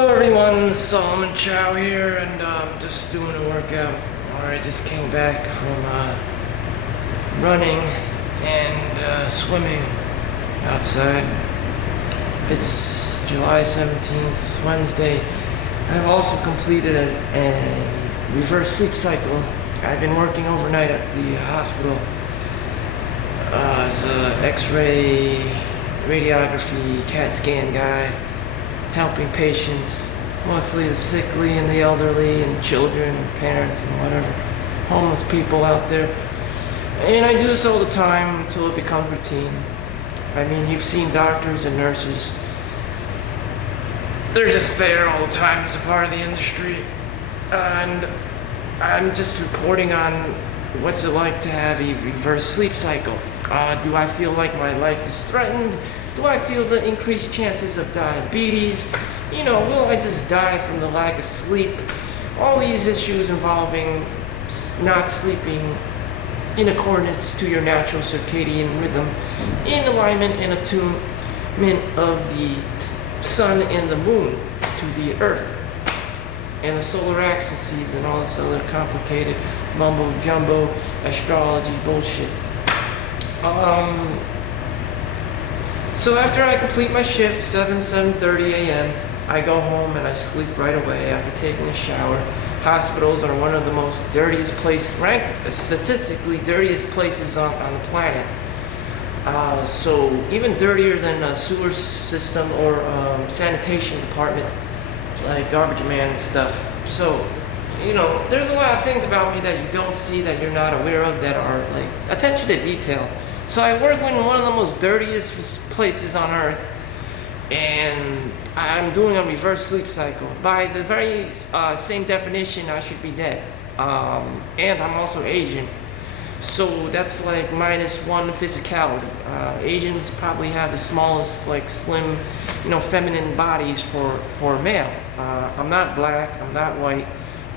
Hello everyone, Solomon Chau here, and just doing a workout. I just came back from running and swimming outside. It's July 17th, Wednesday. I've also completed a reverse sleep cycle. I've been working overnight at the hospital as an X-ray, radiography, CAT scan guy, helping patients, mostly the sickly and the elderly and children and parents and whatever, homeless people out there. And I do this all the time until it becomes routine. I mean, you've seen doctors and nurses. They're just there all the time as a part of the industry. And I'm just reporting on what's it like to have a reverse sleep cycle. Do I feel like my life is threatened? Do I feel the increased chances of diabetes? Will I just die from the lack of sleep? All these issues involving not sleeping in accordance to your natural circadian rhythm, in alignment and attunement of the sun and the moon to the earth, and the solar axes and all this other complicated mumbo jumbo astrology bullshit. So after I complete my shift, 7:30 a.m., I go home and I sleep right away after taking a shower. Hospitals are one of the most dirtiest places, ranked statistically dirtiest places on the planet. So even dirtier than a sewer system or sanitation department, like garbage man and stuff. So, there's a lot of things about me that you don't see, that you're not aware of, that are like attention to detail. So I work in one of the most dirtiest places on earth, and I'm doing a reverse sleep cycle. By the very same definition, I should be dead. And I'm also Asian. So that's like -1 physicality. Asians probably have the smallest, like slim, feminine bodies for a male. I'm not black, I'm not white.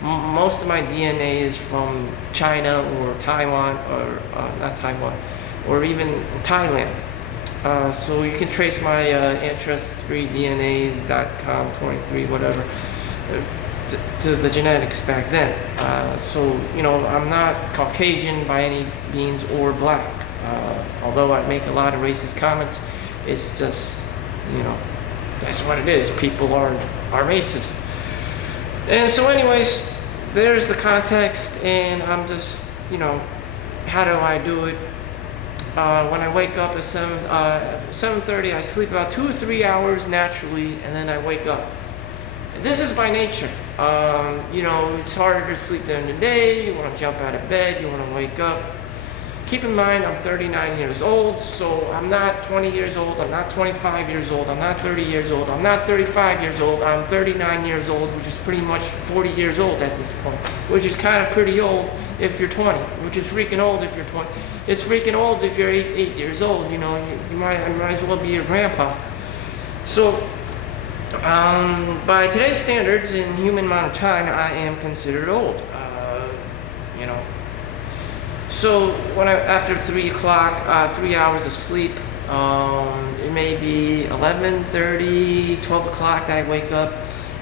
Most of my DNA is from China or Taiwan, or not Taiwan, or even Thailand. So you can trace my ancestry.dna.com 23 whatever to the genetics back then. So I'm not Caucasian by any means, or black. Although I make a lot of racist comments, it's just that's what it is. People are racist. And so anyways, there's the context, and I'm just how do I do it? When I wake up at 7:30, I sleep about 2 or 3 hours naturally, and then I wake up. This is by nature. It's harder to sleep during the day. You want to jump out of bed. You want to wake up. Keep in mind, I'm 39 years old, so I'm not 20 years old. I'm not 25 years old. I'm not 30 years old. I'm not 35 years old. I'm 39 years old, which is pretty much 40 years old at this point, which is kind of pretty old if you're 20, which is freaking old if you're 20. It's freaking old if you're 8 years old. You might as well be your grandpa. So, by today's standards, in human amount of time, I am considered old. So after 3 o'clock, 3 hours of sleep, it may be 11:30, 12 o'clock that I wake up.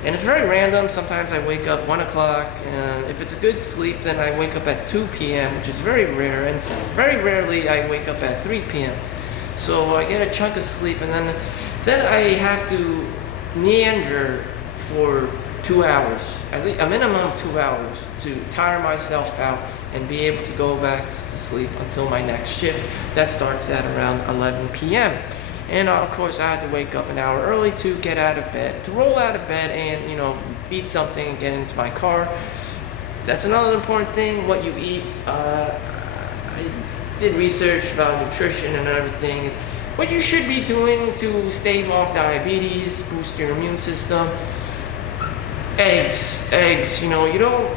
And it's very random. Sometimes I wake up 1 o'clock, and if it's a good sleep, then I wake up at 2 p.m., which is very rare. And very rarely I wake up at 3 p.m. So I get a chunk of sleep, and then I have to meander for 2 hours, at least a minimum of 2 hours, to tire myself out and be able to go back to sleep until my next shift that starts at around 11 p.m. And of course, I have to wake up an hour early to get out of bed, to roll out of bed and, eat something and get into my car. That's another important thing, what you eat. I did research about nutrition and everything. What you should be doing to stave off diabetes, boost your immune system. Eggs,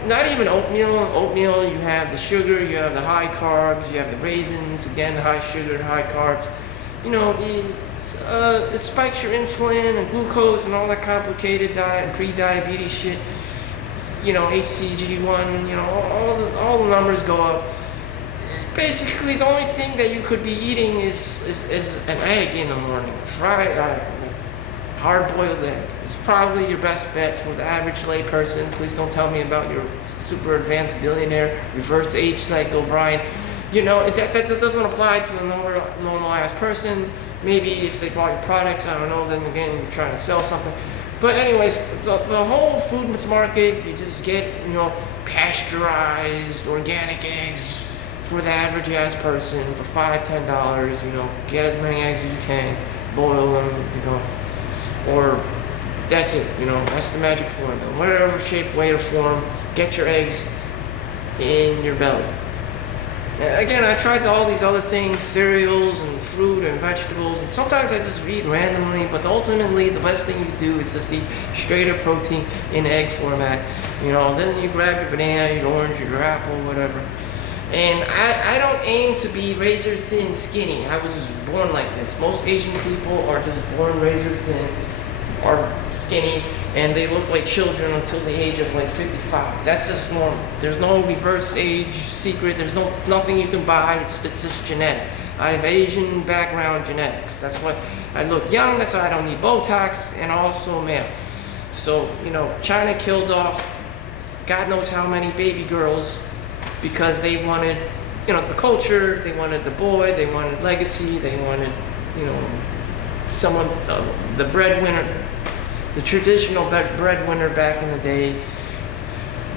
not even oatmeal. Oatmeal, you have the sugar, you have the high carbs, you have the raisins, again, high sugar, high carbs. It spikes your insulin and glucose and all that complicated diet and pre-diabetes shit. HCG1, all the numbers go up. Basically, the only thing that you could be eating is an egg in the morning, fried, hard-boiled egg. It's probably your best bet for the average layperson. Please don't tell me about your super advanced billionaire reverse age cycle, Brian. That just doesn't apply to the normalized person. Maybe if they bought your products, I don't know, then again, you're trying to sell something. But anyways, the whole food market, you just get, pasteurized organic eggs for the average ass person for $5, $10, get as many eggs as you can, boil them, or that's it, that's the magic formula. Whatever shape, way, or form, get your eggs in your belly. Again, I tried all these other things, cereals and fruit and vegetables, and sometimes I just eat randomly, but ultimately the best thing you can do is just eat straight up protein in egg format. Then you grab your banana, your orange, your apple, whatever. And I don't aim to be razor thin skinny. I was just born like this. Most Asian people are just born razor thin or skinny, and they look like children until the age of 55. That's just normal. There's no reverse age secret. There's nothing you can buy. It's just genetic. I have Asian background genetics. That's why I look young. That's why I don't need Botox, and also male. So China killed off God knows how many baby girls because they wanted the culture. They wanted the boy. They wanted legacy. They wanted someone the breadwinner. The traditional breadwinner back in the day.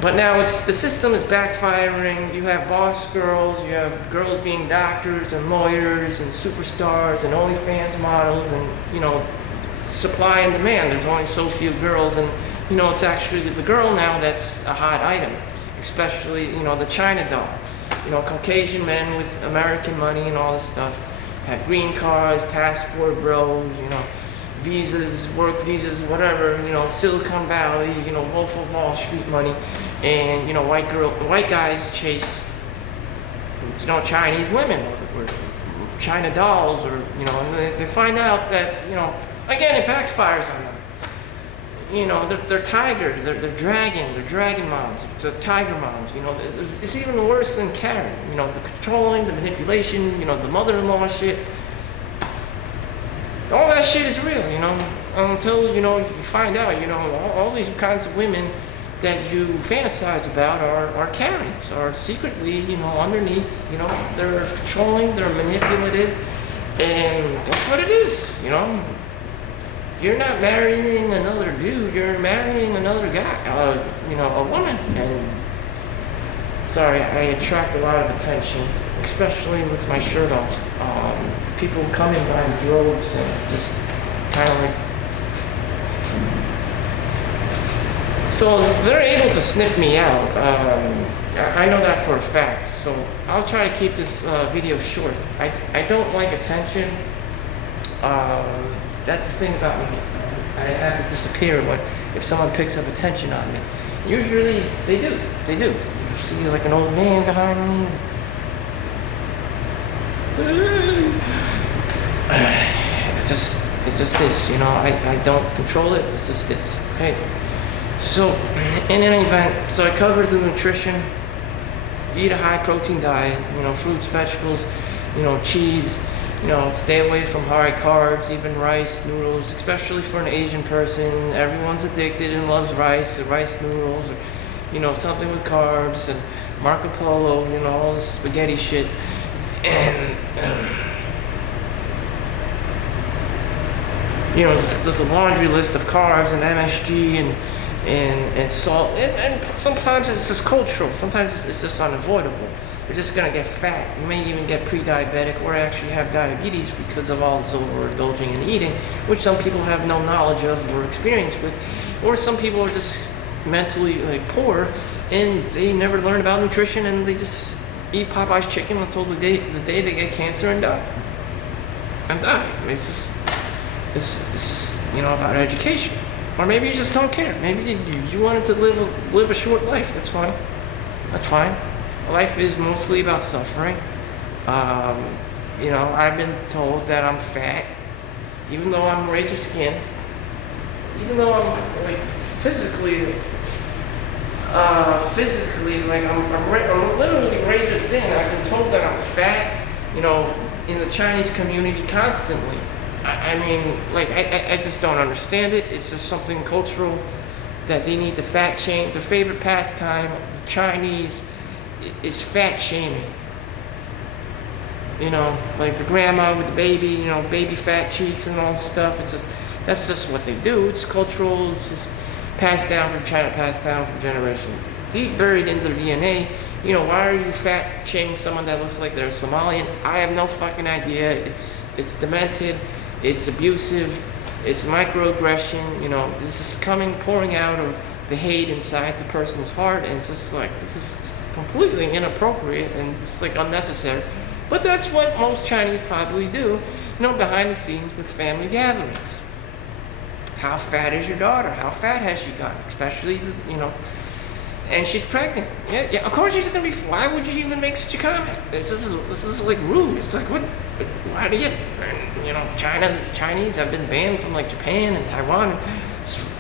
But now the system is backfiring. You have boss girls, you have girls being doctors and lawyers and superstars and OnlyFans models, and supply and demand. There's only so few girls, and it's actually the girl now that's a hot item, especially the China doll. Caucasian men with American money and all this stuff have green cards, passport bros, visas, work visas, whatever, Silicon Valley, Wolf of Wall Street money, and white guys chase, Chinese women or China dolls, or and they find out that again it backfires on them. They're tigers, they're dragon moms, they're tiger moms. It's even worse than Karen. The controlling, the manipulation, the mother-in-law shit. All that shit is real, until, you find out, all these kinds of women that you fantasize about are Karens, are secretly, underneath, they're controlling, they're manipulative, and that's what it is, You're not marrying another dude, you're marrying another guy, a woman, and sorry, I attract a lot of attention, especially with my shirt off. People come in by droves and just kind of so they're able to sniff me out. I know that for a fact. So I'll try to keep this video short. I don't like attention. That's the thing about me. I have to disappear if someone picks up attention on me. Usually they do. You see like an old man behind me. It's just this, I don't control it, it's just this, okay? So, in any event, I covered the nutrition, eat a high protein diet, fruits, vegetables, cheese, stay away from high carbs, even rice, noodles, especially for an Asian person. Everyone's addicted and loves rice, or rice noodles, or, something with carbs, and Marco Polo, all this spaghetti shit. And there's a laundry list of carbs and MSG and salt, and sometimes it's just cultural, sometimes it's just unavoidable. You're just gonna get fat. You may even get pre-diabetic or actually have diabetes because of all this overindulging in eating, which some people have no knowledge of or experience with, or some people are just mentally poor and they never learn about nutrition and they just eat Popeye's chicken until the day they get cancer and die. It's just about education. Or maybe you just don't care. Maybe you wanted to live a short life. That's fine. Life is mostly about suffering. I've been told that I'm fat, even though I'm razor skin, even though I'm physically I'm literally razor thin. I've been told that I'm fat, in the Chinese community constantly. I mean, like, I just don't understand it. It's just something cultural that they need to fat shame. Their favorite pastime, the Chinese, is fat shaming. You know, like the grandma with the baby, you know, baby fat cheeks and all this stuff. It's just, that's just what they do. It's cultural. It's just passed down from China, passed down from generation. Deep buried into their DNA. You know, why are you fat shaming someone that looks like they're Somalian? I have no fucking idea. It's demented. It's abusive. It's microaggression. You know, this is pouring out of the hate inside the person's heart, and it's just like, this is completely inappropriate and just like unnecessary. But that's what most Chinese probably do, you know, behind the scenes with family gatherings. How fat is your daughter? How fat has she gotten? Especially, you know, and she's pregnant. Yeah, of course she's gonna be. Why would you even make such a comment? This is like rude. It's like, what? Why do you? You know, Chinese have been banned from like Japan and Taiwan,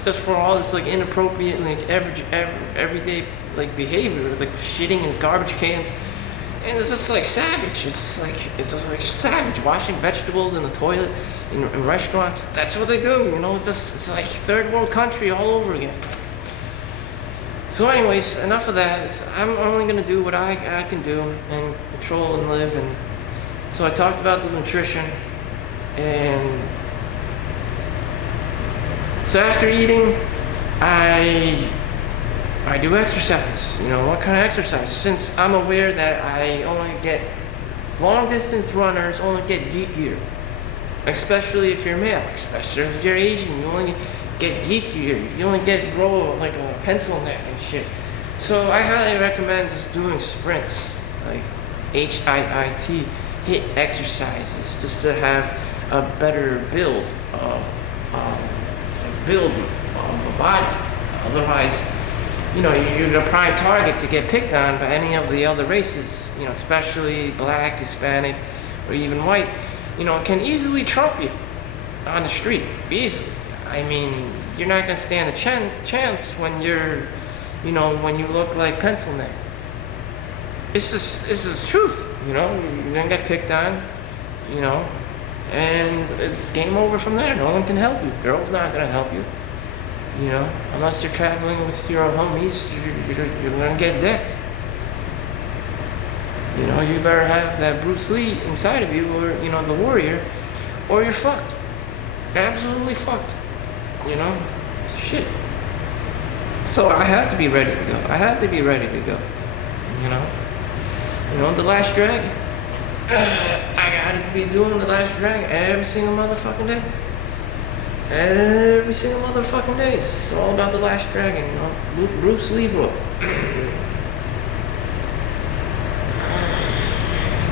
just for all this like inappropriate, like everyday like behavior, like shitting in garbage cans. And it's just like savage. It's just like savage. Washing vegetables in the toilet in restaurants. That's what they do. You know, it's like third world country all over again. So, anyways, enough of that. I'm only gonna do what I can do and control and live. And so I talked about the nutrition, and so after eating, I do exercise. You know, what kind of exercise? Since I'm aware that I only get long distance runners only get geek gear, especially if you're male, especially if you're Asian, you only get geek gear. You only grow like a pencil neck and shit. So I highly recommend just doing sprints, like HIIT, HIIT exercises, just to have a better build of a body. Otherwise, you know, you're a prime target to get picked on by any of the other races, you know, especially black, Hispanic, or even white. You know, can easily trump you on the street, easily. I mean, you're not gonna stand a chance when you know, when you look like pencil neck. This is truth, you know. You're gonna get picked on, you know, and it's game over from there. No one can help you. Girl's not gonna help you. You know, unless you're traveling with your homies, you're gonna get decked. You know, you better have that Bruce Lee inside of you, or, you know, the warrior, or you're fucked. Absolutely fucked. You know? Shit. So I have to be ready to go. I have to be ready to go. You know? You know, the Last Dragon. I gotta be doing the Last Dragon every single motherfucking day. Every single motherfucking day. It's all about the Last Dragon, you know? Bruce Leroy.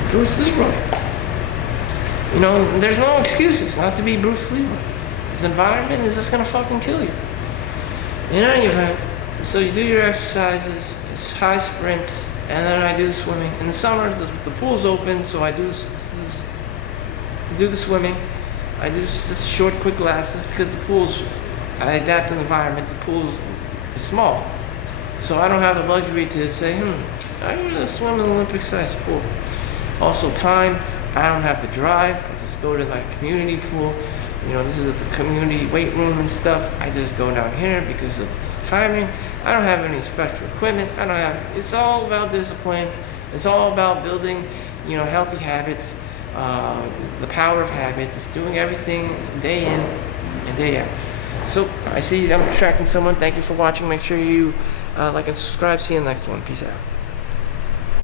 Bruce Leroy. You know, there's no excuses not to be Bruce Leroy. The environment is just gonna fucking kill you. In any event, so you do your exercises, it's high sprints, and then I do the swimming. In the summer, the pool's open, so I do the swimming. I do just short, quick laps. That's because the pool's, I adapt to the environment. The pool's small, so I don't have the luxury to say, I'm gonna swim in an Olympic-sized pool. Also, time. I don't have to drive. I just go to my community pool. You know, this is at the community weight room and stuff. I just go down here because of the timing. I don't have any special equipment. It's all about discipline. It's all about building, you know, healthy habits. The power of habit, just doing everything day in and day out. So I see I'm attracting someone. Thank you for watching. Make sure you like and subscribe. See you in the next one. Peace out.